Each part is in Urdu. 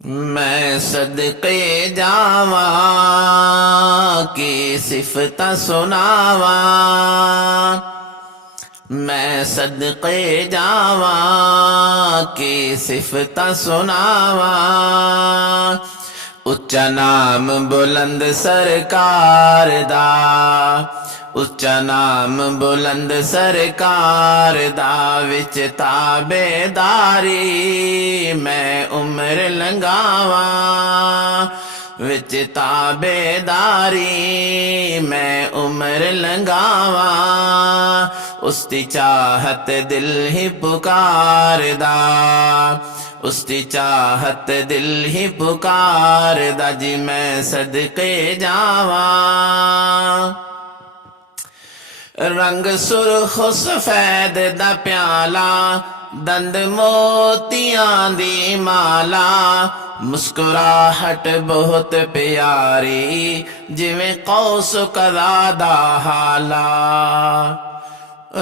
میں صدقے جاواں کی صفت سناواں، میں صدقے جاواں کی صفت سناواں، اچا نام بلند سرکار دا، اچا نام بلند سرکار دا، وچ تابعداری میں عمر لنگاواں، وچ تابعداری میں عمر لنگاواں، اس دی چاہت دل ہی پکاردا، اس دی چاہت دل ہی پکاردا، جی میں صدقے جاواں۔ رنگ سرخ سفید دا پیالہ، دند موتیاں دی مالا، مسکراہٹ بہت پیاری جویں قوس قزح دا حالا۔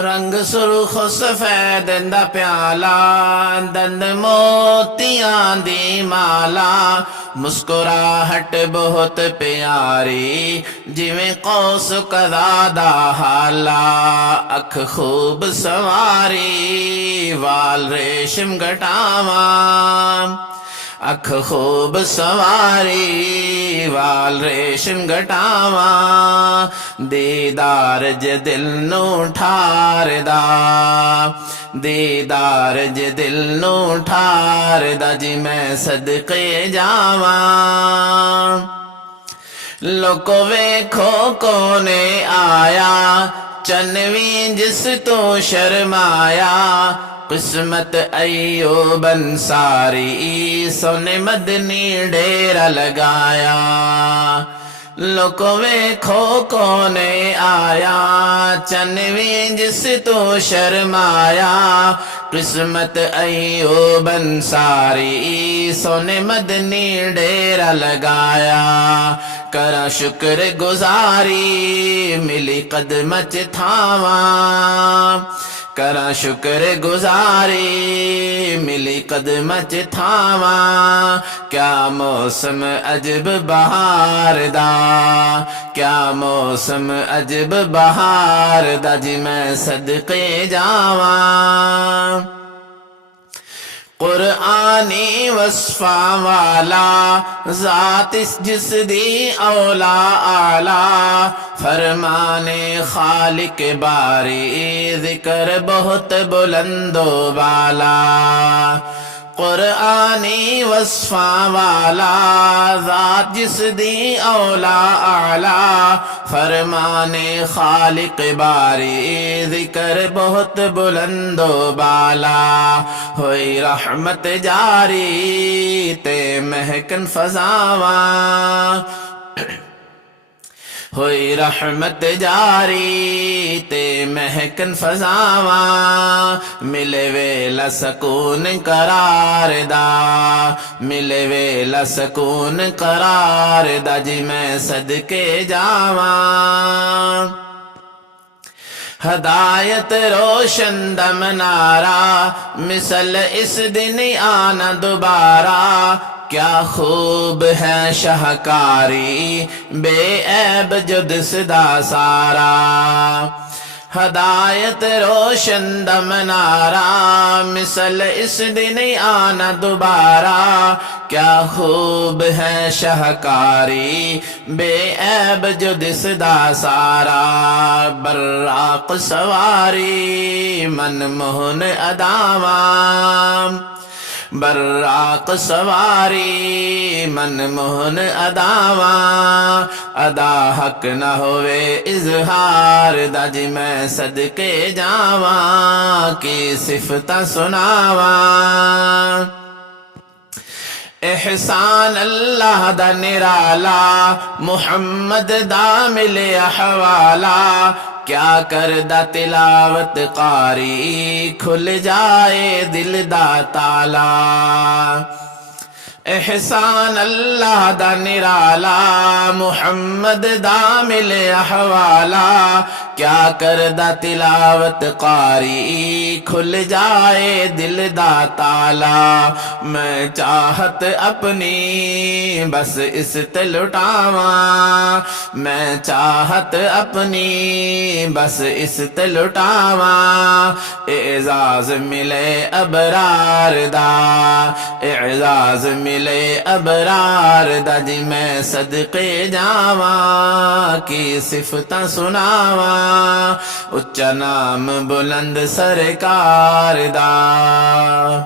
رنگ سرخ سفید دا پیالہ، دند موتیاں دی مالا، مسکراہٹ بہت پیاری جویں قوس قزح دا حالا، اکھ خوب سواری وال ریشم گٹاواں، اکھ خوب سواری وال ریشم گٹاواں، دیدار ج دل نو ٹھاردا، دیدار ج دل نو ٹھاردا، جی میں صدقے جاواں۔ لوکو ویکھو کونے آیا، چنویں جس تو شرمایا، قسمت ایوب انصاری سونے مدنی ڈیرا لگایا۔ لوکو ویکھو کونے آیا، چنویں جس تو شرمایا، قسمت ایوب انصاری سونے مدنی ڈیرا لگایا، کراں شکر گزاری ملی قدم چ تھاواں، کراں شکر گزاری ملی قدم چ تھاواں، کیا موسم عجب بہار دا، کیا موسم عجب بہار دا، جی میں صدقے جاواں۔ قرآنی وصفاں والا ذات جس دی اولا اعلیٰ، فرمان خالق باری ذکر بہت بلند و بالا، قرآنی وصفاں والا ذات جس دی اولا اعلیٰ، فرمان خالق باری ذکر بہت بلند و بالا، ہوئی رحمت جاری تے مہکن فضاواں، ہوئی رحمت جاری تے مہکن فضاواں، ملے ویلا سکون قرار دا، ملے ویلا سکون قرار دا، جی میں صدقے جاواں۔ ہدایت روشن دم نارا، مثل اس دن آنا دوبارہ، کیا خوب ہے شاہکاری بے عیب جد صدا سارا، ہدایت روشن دم نارا، مثل اس دن آنا دوبارہ، کیا خوب ہے شاہکاری بے عیب جد صدا سارا، براق سواری من موہن اداواں، براق سواری من موہن اداواں، ادا حق نہ ہوئے اظہار دا، جی میں صدقے جاواں کی صفت سناواں۔ احسان اللہ دا نرالا، محمد دا ملے حوالا، کیا کردہ تلاوت قاری کھل جائے دل دا تالا، احسان اللہ دا نرالا، محمد دا ملے حوالا، کیا کردہ تلاوت قاری کھل جائے دل دا تالا میں چاہت اپنی بس اس تے لٹاواں میں چاہت اپنی بس اس تے لٹاواں اعزاز ملے ابرار دا اعزاز ملے ابرار دا جی میں صدقے جاواں کی صفتاں سناواں اچا نام بلند سرکار دا